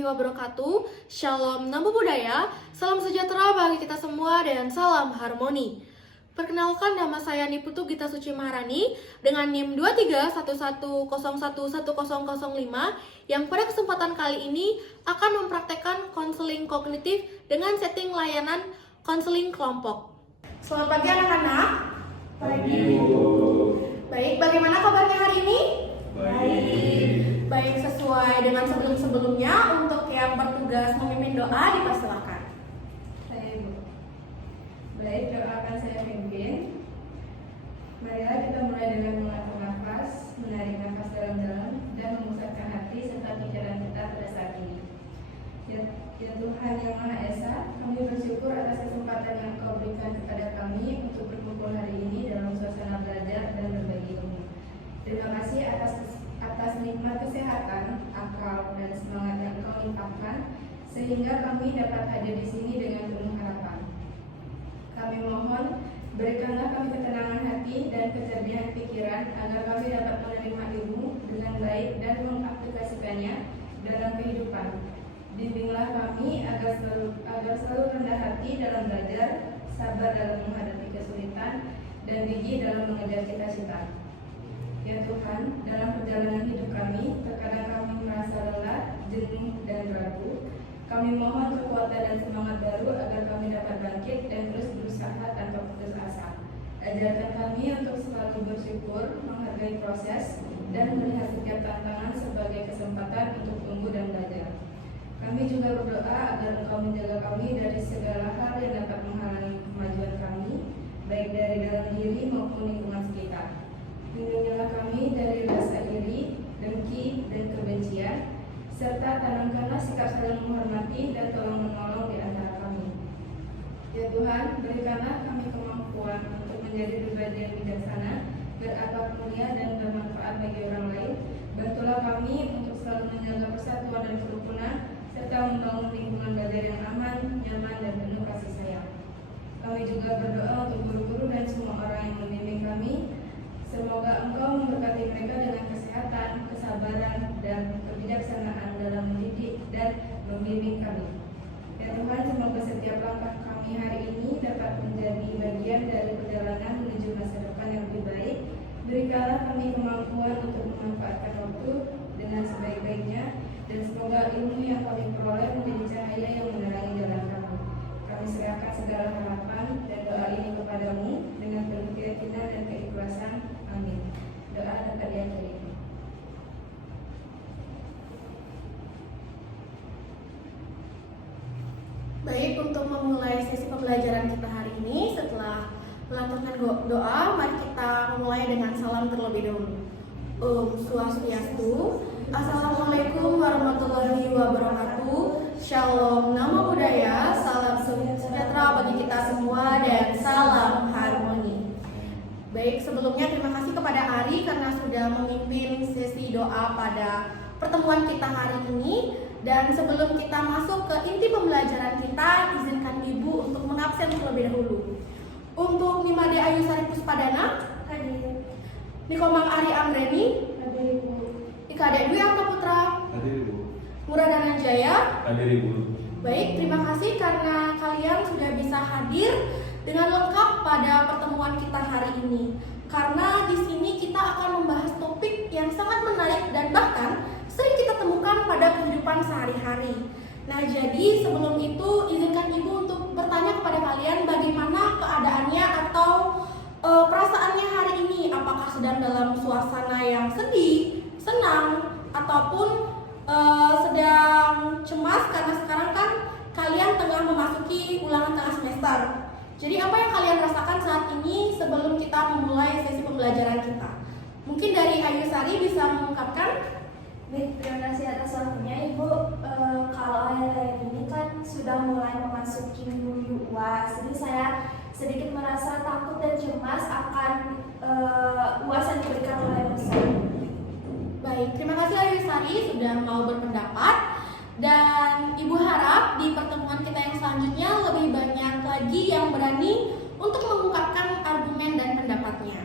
warahmatullahi wabarakatuh. Shalom Namo Buddhaya, salam sejahtera bagi kita semua dan salam harmoni. Perkenalkan, nama saya Niputu Gita Suci Maharani dengan NIM 2311011005 yang pada kesempatan kali ini akan mempraktekkan konseling kognitif dengan setting layanan konseling kelompok. Selamat pagi anak-anak. Pagi, Bu. Baik, bagaimana kabarnya hari ini? Baik. Baik, sesuai dengan sebelum-sebelumnya, untuk yang bertugas memimpin doa dipersilakan. Saya Ibu. Baik, doa akan saya pimpin. Marilah kita mulai dengan mengatur nafas, menarik nafas dalam-dalam, dan memusatkan hati serta pikiran kita pada saat ini. Ya Tuhan yang Maha Esa, kami bersyukur atas kesempatan yang Kau berikan kepada kami untuk berkumpul hari ini dalam suasana belajar dan berbagi ilmu. Terima kasih atas nikmat kesehatan, akal, dan semangat yang Kau limpahkan, sehingga kami dapat hadir di sini dengan penuh harapan. Kami mohon, berikanlah kami ketenangan hati dan kecerdian pikiran agar kami dapat menerima ilmu dengan baik dan mengaplikasikannya dalam kehidupan. Bimbinglah kami agar selalu rendah hati dalam belajar, sabar dalam menghadapi kesulitan, dan gigih dalam mengejar cita-cita. Ya Tuhan, dalam perjalanan hidup kami, terkadang kami merasa lelah, jenuh, dan ragu. Kami mohon kekuatan dan semangat baru agar kami dapat bangkit dan terus berusaha tanpa putus asa. Ajarkan kami untuk selalu bersyukur, menghargai proses, dan melihat setiap tantangan sebagai kesempatan untuk tumbuh dan belajar. Kami juga berdoa agar Engkau menjaga kami dari segala hal yang dapat menghalangi kemajuan kami, baik dari dalam diri maupun lingkungan sekitar. Lindungilah kami dari rasa iri, dengki, dan kebencian, serta tanamkanlah sikap saling menghormati dan tolong-menolong di antara kami. Ya Tuhan, berikanlah kami kemampuan untuk menjadi pribadi yang bijaksana, berakhlak mulia, dan bermanfaat bagi orang lain. Bantulah kami untuk selalu menjaga persatuan dan kerukunan, serta membangun lingkungan belajar yang aman, nyaman, dan penuh kasih sayang. Kami juga berdoa untuk guru-guru dan semua orang yang membimbing kami. Semoga Engkau memberkati mereka dengan kesehatan, kesabaran, dan kebijaksanaan dalam mendidik dan membimbing kami. Ya Tuhan, semoga setiap langkah kami hari ini dapat menjadi bagian dari perjalanan menuju masa depan yang lebih baik. Berikanlah kami kemampuan untuk memanfaatkan waktu dengan sebaik-baiknya, dan semoga ilmu yang kami peroleh menjadi cahaya yang menerangi jalan kami. Kami serahkan segala harapan dan doa ini kepadamu dengan penuh keyakinan dan keikhlasan. Amin. Doa dapat diakhiri. Baik, untuk memulai sesi pembelajaran kita hari ini, setelah melantunkan doa, mari kita memulai dengan salam terlebih dahulu. Om Swastiastu. Assalamualaikum warahmatullahi wabarakatuh. Shalom Namo Buddhaya, salam sejahtera bagi kita semua dan salam harmoni. Baik, sebelumnya terima kasih kepada Ari karena sudah memimpin sesi doa pada pertemuan kita hari ini. Dan sebelum kita masuk ke inti pembelajaran kita, izinkan Ibu untuk mengabsen terlebih dahulu. Untuk Nimade Ayu Sari Puspadana, Hadir. Nikomang Ari Amreni, Hadir Ibu. Ikade Dwi Arta Putra, Hadir, Bu. Muradanan Jaya. Hadir, Ibu. Baik, terima kasih karena kalian sudah bisa hadir dengan lengkap pada pertemuan kita hari ini. Karena di sini kita akan membahas topik yang sangat menarik dan bahkan sering kita temukan pada kehidupan sehari-hari. Nah, jadi sebelum itu izinkan Ibu untuk bertanya kepada kalian bagaimana keadaannya atau perasaannya hari ini. Apakah sedang dalam suasana yang sedih, senang, ataupun sedang cemas karena sekarang kan kalian tengah memasuki ulangan tengah semester. Jadi apa yang kalian rasakan saat ini sebelum kita memulai sesi pembelajaran kita? Mungkin dari Ayu Sari bisa mengungkapkan. Baik, terima kasih atas waktunya Ibu. Kalau akhir-akhir ini kan sudah mulai memasuki minggu UAS, jadi saya sedikit merasa takut dan cemas akan UAS yang diberikan oleh dosen. Baik, terima kasih Ayu Sari sudah mau berpendapat. Dan Ibu harap di pertemuan kita yang selanjutnya lebih banyak lagi yang berani untuk mengungkapkan argumen dan pendapatnya.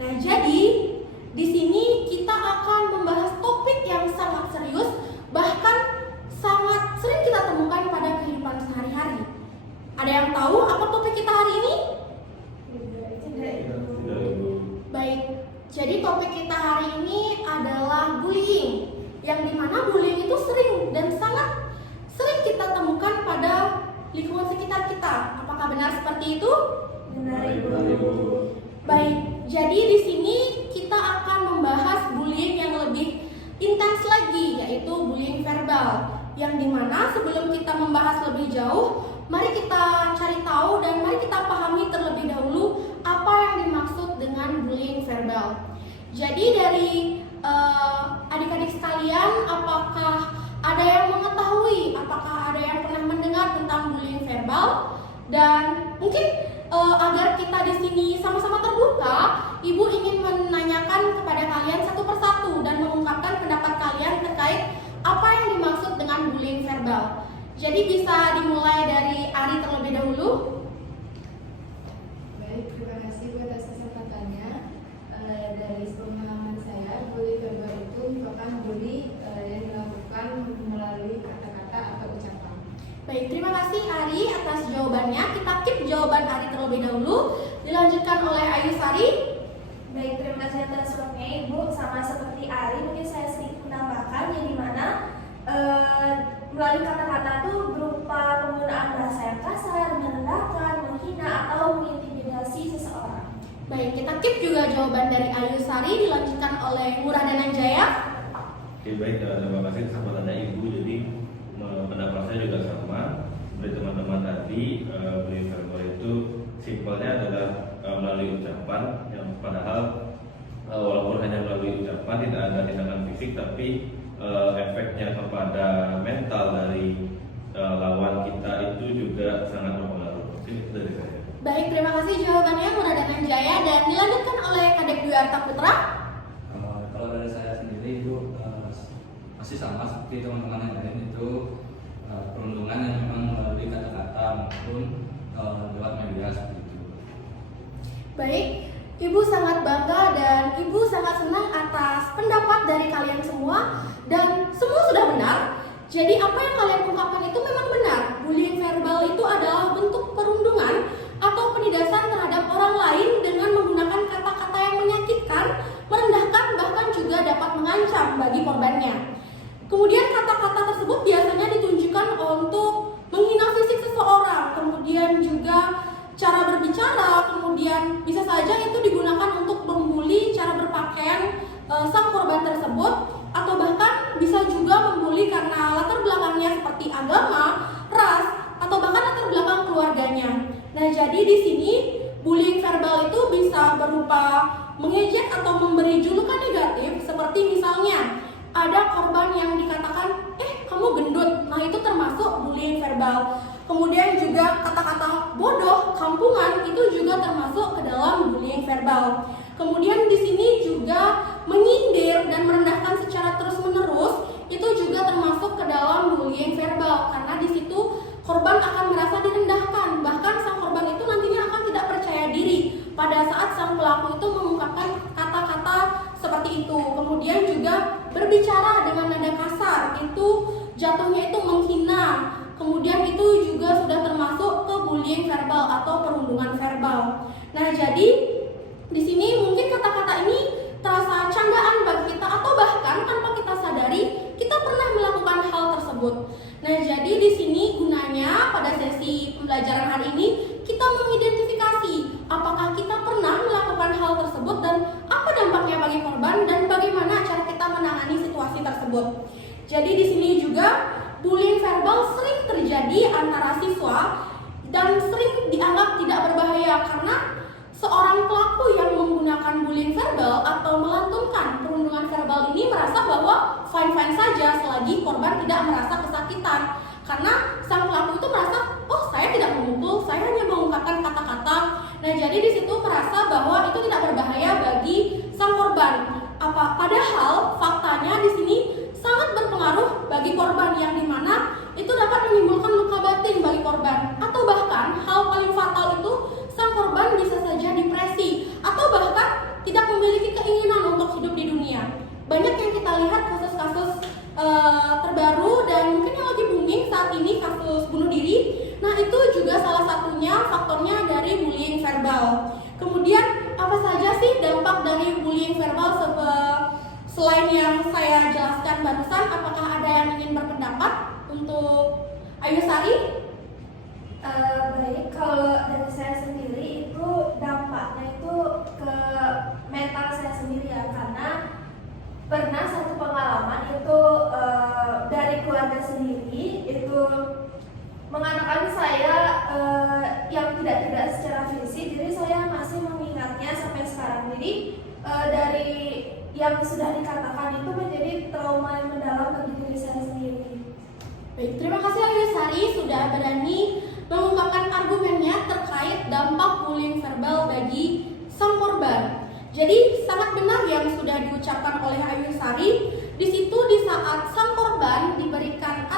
Nah, jadi di sini kita akan membahas topik yang sangat serius, bahkan sangat Ada yang tahu apa topik kita hari ini? Tidak, Ibu. Tidak, Ibu. Baik, jadi topik kita hari ini adalah bullying, yang dimana bullying itu sering dan sangat sering kita temukan pada lingkungan sekitar kita. Apakah benar seperti itu? Benar, Benar, Ibu. Ibu. Baik, jadi di sini kita akan membahas bullying yang lebih intens lagi, yaitu bullying verbal. Yang dimana sebelum kita membahas lebih jauh, mari kita cari tahu dan mari kita pahami terlebih dahulu apa yang dimaksud dengan bullying verbal. Jadi dari adik-adik sekalian, apakah ada yang mengetahui, apakah ada yang pernah mendengar tentang bullying verbal? Dan mungkin agar kita di sini sama-sama terbuka, Ibu ingin menanyakan kepada kalian satu persatu dan mengungkapkan pendapat kalian terkait apa yang dimaksud dengan bullying verbal. Jadi bisa dimulai dari Ari terlebih dahulu. Baik, terima kasih atas kesempatannya. Dari pemahaman saya, bully verbal itu merupakan bully yang dilakukan melalui kata-kata atau ucapan. Baik, terima kasih Ari atas jawabannya. Kita keep jawaban Ari terlebih dahulu. Dilanjutkan oleh Ayu Sari. Baik, terima kasih atas waktunya Ibu. Sama seperti Ari, mungkin saya sedikit menambahkan yang dimana melalui kata-kata itu berupa penggunaan bahasa yang kasar, merendahkan, menghina, atau mengintimidasi seseorang. Baik, kita keep juga jawaban dari Ayu Sari. Dilanjutkan oleh Murah Dananjaya. Oke, baik, terima kasih kesempatannya Ibu. Jadi pendapat saya juga sama seperti teman-teman tadi. Bullying verbal itu simpelnya adalah melalui ucapan yang padahal walaupun hanya melalui ucapan tidak ada tindakan fisik, tapi efeknya kepada mental dari lawan kita itu juga sangat berpengaruh. Mungkin itu dari saya. Baik, terima kasih jawabannya Murah Dananjaya. Dan dilanjutkan oleh Kadek Dwi Arta Putra. Kalau dari saya sendiri itu masih sama seperti teman-teman yang lain, itu perundungan yang memang melalui kata-kata maupun lewat media seperti itu. Baik, Ibu sangat bangga dan Ibu sangat senang atas pendapat dari kalian semua. Dan semua sudah benar. Jadi apa yang kalian ungkapkan itu memang benar. Bullying verbal itu adalah bentuk perundungan atau penindasan terhadap orang lain dengan menggunakan kata-kata yang menyakitkan, merendahkan, bahkan juga dapat mengancam bagi korbannya. Kemudian kata-kata tersebut biasanya ditunjukkan untuk menghina fisik seseorang, kemudian juga cara berbicara, kemudian bisa saja itu digunakan untuk membuli cara berpakaian sang korban tersebut, atau bahkan bisa juga membuli karena latar belakangnya seperti agama, ras, atau bahkan latar belakang keluarganya. Nah, jadi di sini bullying verbal itu bisa berupa mengejek atau memberi julukan negatif, seperti misalnya ada korban yang dikatakan, kamu gendut. Nah, itu termasuk bullying verbal. Kemudian juga kata-kata bodoh, kampungan itu juga termasuk ke dalam bullying verbal. Kemudian di sini juga menyindir dan merendahkan secara terus-menerus itu juga termasuk ke dalam bullying verbal, karena di situ korban akan merasa direndahkan. Bahkan sang korban itu nantinya akan tidak percaya diri pada saat sang pelaku itu mengungkapkan kata-kata seperti itu. Kemudian juga berbicara dengan nada kasar, itu jatuhnya itu menghina. Kemudian itu juga sudah termasuk ke bullying verbal atau perundungan verbal. Nah, jadi di sini mungkin kata-kata ini terasa candaan bagi kita, atau bahkan tanpa kita sadari kita pernah melakukan hal tersebut. Nah, jadi di sini gunanya pada sesi pembelajaran hari ini kita mengidentifikasi apakah kita pernah melakukan hal tersebut dan apa dampaknya bagi korban dan bagaimana cara kita menangani situasi tersebut. Jadi di sini juga bullying verbal sering terjadi antara siswa dan sering dianggap tidak berbahaya karena seorang pelaku yang menggunakan bullying verbal atau melantunkan perundungan verbal ini merasa bahwa fine-fine saja selagi korban tidak merasa kesakitan. Karena sang pelaku itu merasa, saya tidak memukul, saya hanya mengungkapkan kata-kata. Nah, jadi di situ merasa bahwa itu tidak berbahaya bagi sang korban. Padahal faktanya di sini sangat berpengaruh bagi korban, yang dimana itu dapat menimbulkan luka batin bagi korban, atau bahkan hal paling fatal itu sang korban bisa saja depresi atau bahkan tidak memiliki keinginan untuk hidup di dunia. Banyak yang kita lihat kasus-kasus terbaru dan mungkin yang lagi booming saat ini, kasus bunuh diri. Nah, Nah, itu juga salah satunya faktornya dari bullying verbal. Kemudian, apa saja sih dampak dari bullying verbal selain yang saya jelaskan barusan? Apakah ada yang ingin berpendapat untuk Ayu Sari? Baik, kalau dari saya sendiri itu dampaknya itu ke mental saya sendiri ya, karena pernah satu pengalaman itu dari keluarga sendiri itu mengatakan saya yang tidak secara fisik, jadi saya masih mengingatnya sampai sekarang. Jadi dari yang sudah dikatakan itu menjadi trauma yang mendalam bagi diri saya sendiri. Baik, terima kasih Ayu Sari sudah berani mengungkapkan argumennya terkait dampak bullying verbal bagi sang korban. Jadi sangat benar yang sudah diucapkan oleh Ayu Sari. Di situ di saat sang korban diberikan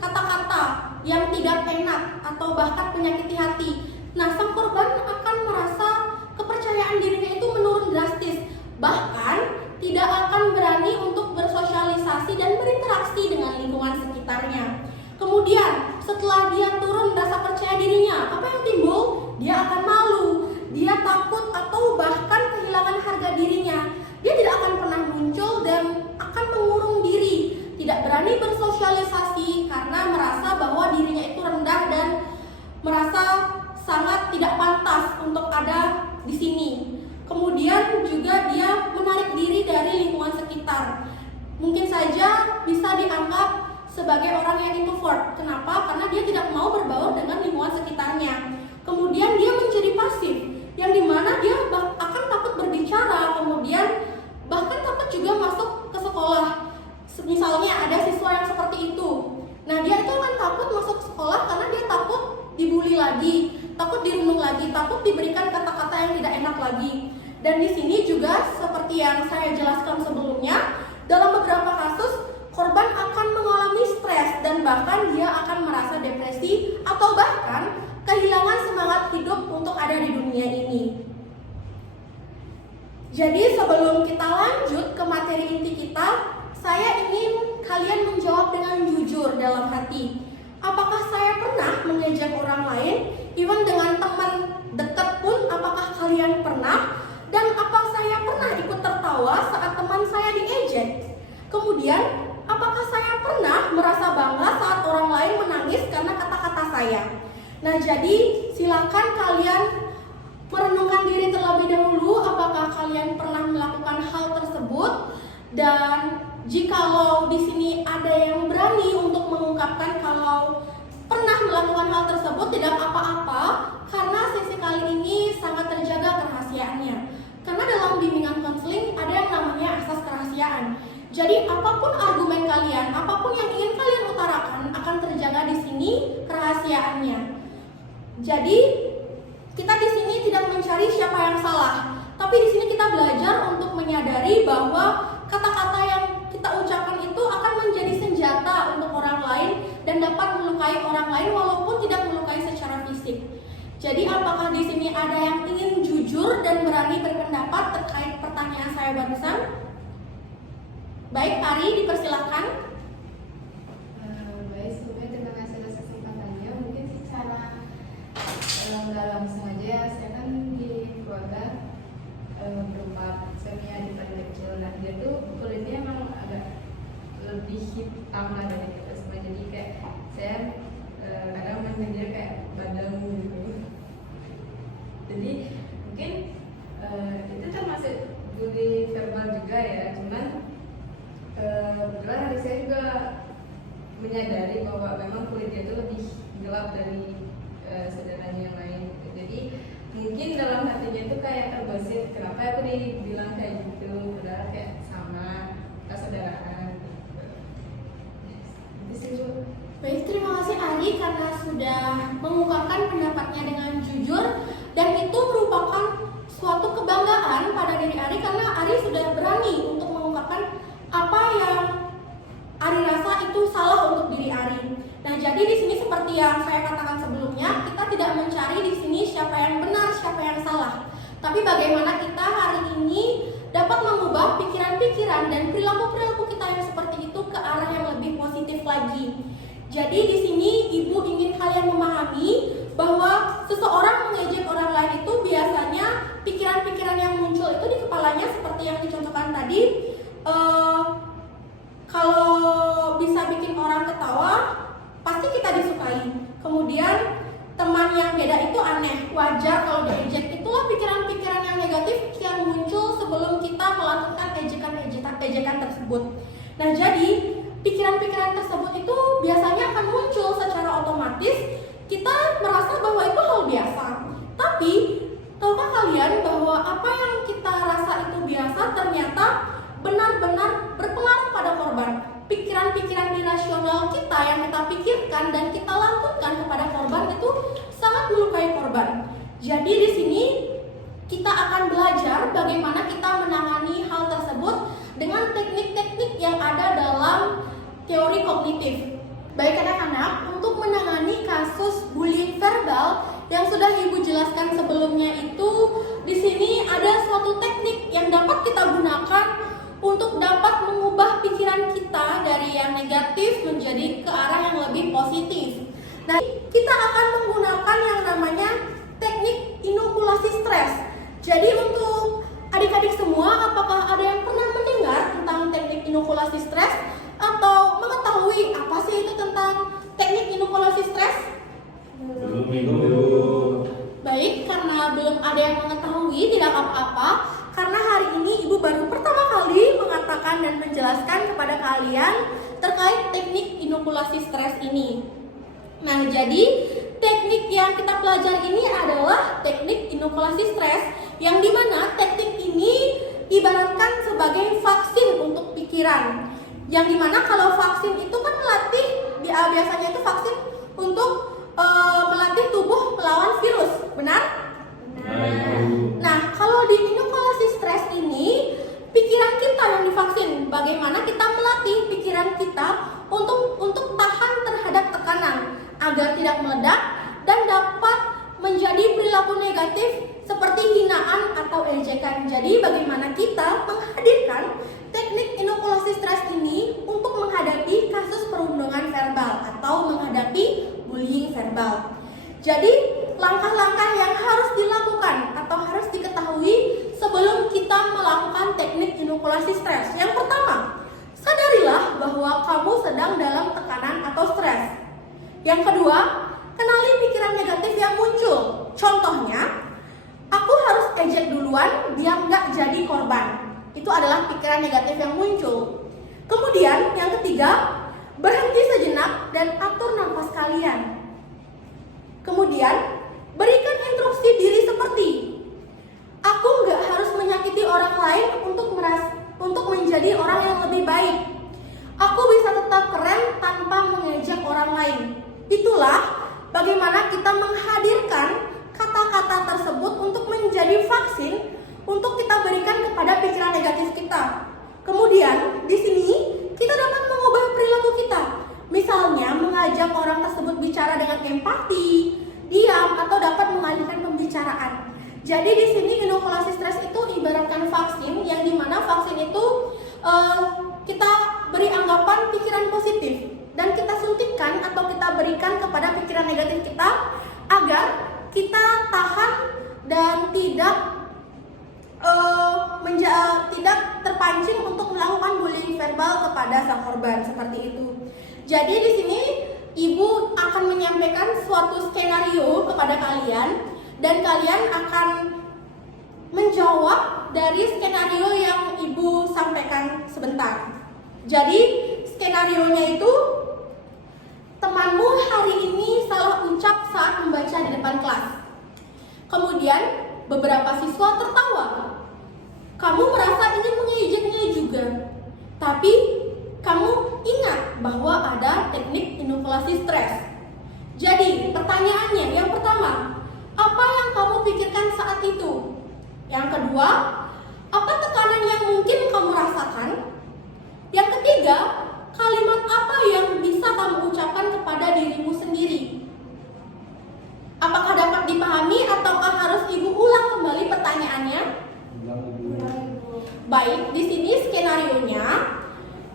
kata-kata yang tidak enak atau bahkan menyakiti hati. Nah, sang korban akan merasa kepercayaan dirinya itu menurun drastis. Bahkan tidak akan berani untuk bersosialisasi dan berinteraksi dengan lingkungan sekitarnya. Kemudian setelah dia turun rasa percaya dirinya, apa yang timbul? Dia akan malu, dia takut atau bahkan kehilangan harga dirinya. Dia tidak akan pernah muncul dan akan mengurung diri, tidak berani bersosialisasi karena merasa bahwa dirinya itu rendah dan merasa sangat tidak pantas untuk ada di sini. Kemudian juga dia menarik diri dari lingkungan sekitar. Mungkin saja bisa dianggap sebagai orang yang introvert. Kenapa? Karena dia tidak mau berbaur dengan lingkungan sekitarnya. Kemudian dia menjadi pasif, yang dimana dia akan takut berbicara, kemudian bahkan takut juga masuk ke sekolah. Misalnya ada siswa yang seperti itu. Nah, dia itu akan takut masuk ke sekolah karena dia takut dibully lagi, takut dirundung lagi, takut diberikan kata-kata yang tidak enak lagi. Dan di sini juga seperti yang saya jelaskan sebelumnya, dalam beberapa kasus korban akan mengalami stres dan bahkan dia akan merasa depresi atau bahkan kehilangan semangat hidup untuk ada di dunia ini. Jadi sebelum kita lanjut ke materi inti kita, saya ingin kalian menjawab dengan jujur dalam hati. Apakah saya pernah mengejek orang lain? Even dengan teman dekat pun, apakah kalian pernah? Dan apa saya pernah ikut tertawa saat teman saya diejek? Kemudian, apakah saya pernah merasa bangga saat orang lain menangis karena kata-kata saya? Nah, jadi silakan kalian merenungkan diri terlebih dahulu apakah kalian pernah melakukan hal tersebut, dan jikalau di sini ada yang berani untuk mengungkapkan kalau pernah melakukan hal tersebut, tidak apa-apa karena sesi kali ini sangat terjaga kerahasiaannya. Karena dalam bimbingan konseling ada yang namanya asas kerahasiaan. Jadi apapun argumen kalian, apapun yang ingin kalian utarakan akan terjaga di sini kerahasiaannya. Jadi kita di sini tidak mencari siapa yang salah, tapi di sini kita belajar untuk menyadari bahwa kata-kata yang kita ucapkan itu akan menjadi senjata untuk orang lain dan dapat melukai orang lain walaupun tidak melukai secara fisik. Jadi apakah di sini ada yang ingin jujur dan berani berpendapat terkait pertanyaan saya barusan? Baik, Ari, dipersilakan. Baik, sebelumnya terima kasih atas kesempatannya. Mungkin secara nggak langsung aja, saya kan di keluarga berempat, saya punya adik paling kecil. Nah, dia tuh kulitnya emang agak lebih hitam lah dari kita semua. Jadi kayak saya kadang manggil dia kayak badang gitu. Jadi mungkin itu termasuk bully verbal juga ya, cuman kebetulan hari saya juga menyadari bahwa memang kulit dia itu lebih gelap dari saudaranya yang lain. Jadi mungkin dalam hatinya itu kayak terbesit, kenapa aku dibilang kayak gitu, padahal kayak sama persaudaraan. Itu sih Bu. Baik, terima kasih Ari karena sudah mengungkapkan pendapatnya dengan jujur, dan itu merupakan suatu kebanggaan pada diri Ari karena Ari sudah berani untuk mengungkapkan apa yang Ari rasa itu salah untuk diri Ari. Nah, jadi di sini seperti yang saya katakan sebelumnya, kita tidak mencari di sini siapa yang benar, siapa yang salah. Tapi bagaimana kita hari ini dapat mengubah pikiran-pikiran dan perilaku-perilaku kita yang seperti itu ke arah yang lebih positif lagi. Jadi di sini ibu ingin kalian memahami bahwa seseorang mengejek orang lain itu biasanya pikiran-pikiran yang muncul itu di kepalanya seperti yang dicontohkan tadi. Kalau bisa bikin orang ketawa, pasti kita disukai. Kemudian teman yang beda itu aneh, wajar kalau diejek. Itulah pikiran-pikiran yang negatif yang muncul sebelum kita melakukan ejekan tersebut. Nah, jadi pikiran-pikiran tersebut itu biasanya akan muncul secara otomatis. Kita merasa bahwa itu hal biasa. Tapi, tahukah kalian bahwa apa yang kita rasa itu biasa ternyata benar-benar berpengaruh pada korban. Pikiran-pikiran irasional kita yang kita pikirkan dan kita lantunkan kepada korban itu sangat melukai korban. Jadi di sini kita akan belajar bagaimana kita menangani hal tersebut dengan teknik-teknik yang ada dalam teori kognitif. Baik anak-anak, untuk menangani kasus bullying verbal yang sudah Ibu jelaskan sebelumnya itu, di sini ada suatu teknik yang dapat kita gunakan untuk dapat mengubah pikiran kita dari yang negatif menjadi ke arah yang lebih positif. Nah, kita akan menggunakan yang namanya teknik inokulasi stres. Jadi untuk adik-adik semua, apakah ada yang pernah mendengar tentang teknik inokulasi stres atau mengetahui apa sih itu tentang teknik inokulasi stres? Belum. Baik, karena belum ada yang mengetahui, tidak apa-apa. Karena hari ini Ibu baru pertama kali mengatakan dan menjelaskan kepada kalian terkait teknik inokulasi stres ini. Nah, jadi teknik yang kita pelajari ini adalah teknik inokulasi stres, yang dimana teknik ini ibaratkan sebagai vaksin untuk pikiran. Yang dimana kalau vaksin itu kan melatih, biasanya itu vaksin untuk melatih tubuh melawan virus, benar? Nah, kalau di inokulasi stres ini, pikiran kita yang divaksin. Bagaimana kita melatih pikiran kita untuk tahan terhadap tekanan agar tidak meledak dan dapat menjadi perilaku negatif seperti hinaan atau ejekan. Jadi bagaimana kita menghadirkan teknik inokulasi stres ini untuk menghadapi kasus perundungan verbal atau menghadapi bullying verbal. Jadi langkah-langkah yang harus dilakukan atau harus diketahui sebelum kita melakukan teknik inokulasi stres. Yang pertama, sadarilah bahwa kamu sedang dalam tekanan atau stres. Yang kedua, kenali pikiran negatif yang muncul. Contohnya, aku harus ejek duluan biar nggak jadi korban. Itu adalah pikiran negatif yang muncul. Kemudian yang ketiga, berhenti sejenak dan atur nafas kalian. Kemudian, berikan instruksi diri seperti, aku nggak harus menyakiti orang lain untuk menjadi orang yang lebih baik. Aku bisa tetap keren tanpa mengejek orang lain. Itulah bagaimana kita menghadirkan kata-kata tersebut untuk menjadi vaksin untuk kita berikan kepada pikiran negatif kita. Kemudian, di sini kita dapat mengubah perilaku kita. Misalnya, mengajak orang tersebut bicara dengan empati, diam, atau dapat mengalihkan pembicaraan. Jadi di sini inokulasi stres itu ibaratkan vaksin, yang dimana vaksin itu kita beri anggapan pikiran positif dan kita suntikkan atau kita berikan kepada pikiran negatif kita agar kita tahan dan tidak terpancing untuk melakukan bullying verbal kepada sang korban seperti itu. Jadi di sini Ibu akan menyampaikan suatu skenario kepada kalian dan kalian akan menjawab dari skenario yang Ibu sampaikan sebentar. Jadi skenarionya itu, temanmu hari ini salah ucap saat membaca di depan kelas. Kemudian beberapa siswa tertawa. Kamu merasa ingin mengejeknya juga, tapi kamu ingat bahwa ada teknik inokulasi stres. Jadi pertanyaannya, yang pertama, apa yang kamu pikirkan saat itu? Yang kedua, apa tekanan yang mungkin kamu rasakan? Yang ketiga, kalimat apa yang bisa kamu ucapkan kepada dirimu sendiri? Apakah dapat dipahami ataukah harus Ibu ulang kembali pertanyaannya? Baik, di sini skenarionya,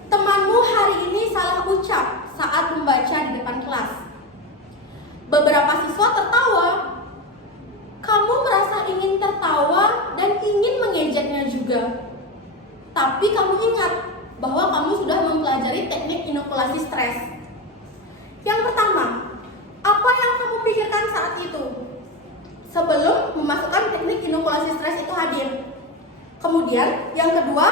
temanmu hari ini salah ucap saat saat membaca di depan kelas. Beberapa siswa tertawa. Kamu merasa ingin tertawa dan ingin mengejeknya juga. Tapi kamu ingat bahwa kamu sudah mempelajari teknik inokulasi stres. Yang pertama, apa yang kamu pikirkan saat itu? Sebelum memasukkan teknik inokulasi stres itu hadir. Kemudian, yang kedua,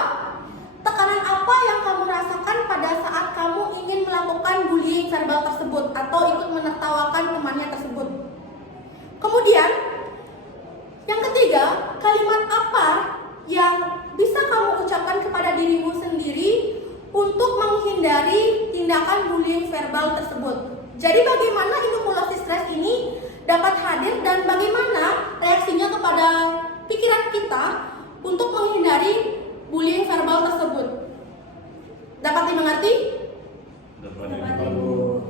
tekanan apa yang kamu rasakan pada saat kamu ingin melakukan bullying verbal tersebut atau ikut menertawakan temannya tersebut? Kemudian, yang ketiga, kalimat apa yang bisa kamu ucapkan kepada dirimu sendiri untuk menghindari tindakan bullying verbal tersebut? Jadi bagaimana inokulasi stres ini dapat hadir dan bagaimana reaksinya kepada pikiran kita untuk menghindari bullying verbal tersebut? Dapat dimengerti? Dapat Ibu.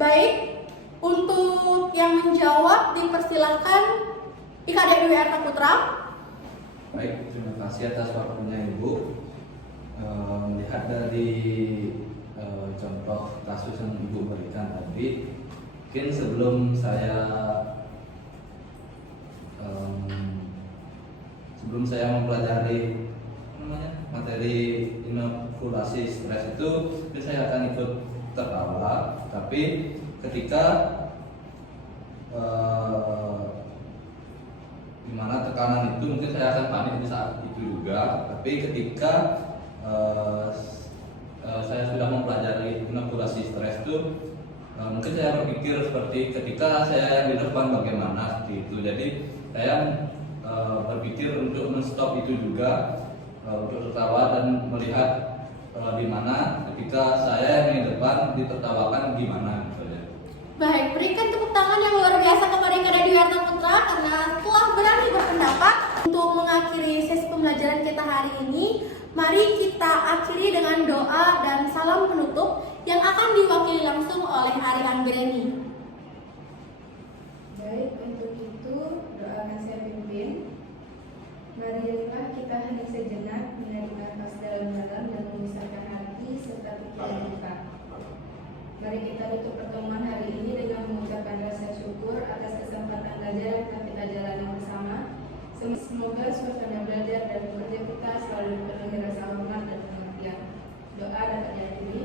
Baik, untuk yang menjawab dipersilahkan IKD WR Saputra. Baik, terima kasih atas waktunya Ibu. Melihat dari contoh kasus yang Ibu berikan tadi, mungkin sebelum saya mempelajari materi inokulasi stres itu, saya akan ikut tertawa. Tapi ketika dimana tekanan itu mungkin saya akan panik di saat itu juga. Tapi ketika saya sudah mempelajari inokulasi stres itu, mungkin saya berpikir seperti ketika saya di depan bagaimana seperti itu. Jadi saya berpikir untuk menstop itu juga, untuk tertawa dan melihat di mana ketika saya yang di depan ditertawakan gimana misalnya. Baik, berikan tepuk tangan yang luar biasa kepada IKD WR Saputra karena telah berani berpendapat. Untuk mengakhiri sesi pembelajaran kita hari ini, mari kita akhiri dengan doa dan salam penutup yang akan diwakili langsung oleh Ari Anggreni. Baik, untuk itu doa akan saya pimpin. Marilah kita hening sejenak, menarik nafas dalam-dalam dan memisahkan hati serta pikiran kita. Mari kita tutup pertemuan hari ini dengan mengucapkan rasa syukur atas kesempatan belajar yang telah kita jalani bersama. Semoga suasana belajar dan bekerja kita selalu dipenuhi rasa hormat dan pengertian. Doa dapat dihadiri.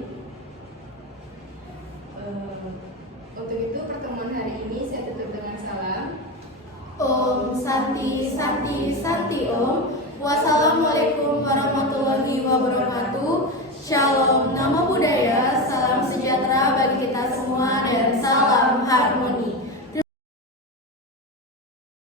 Untuk itu pertemuan hari ini saya tutup dengan salam. Om Santi Santi Santi Om. Wassalamualaikum warahmatullahi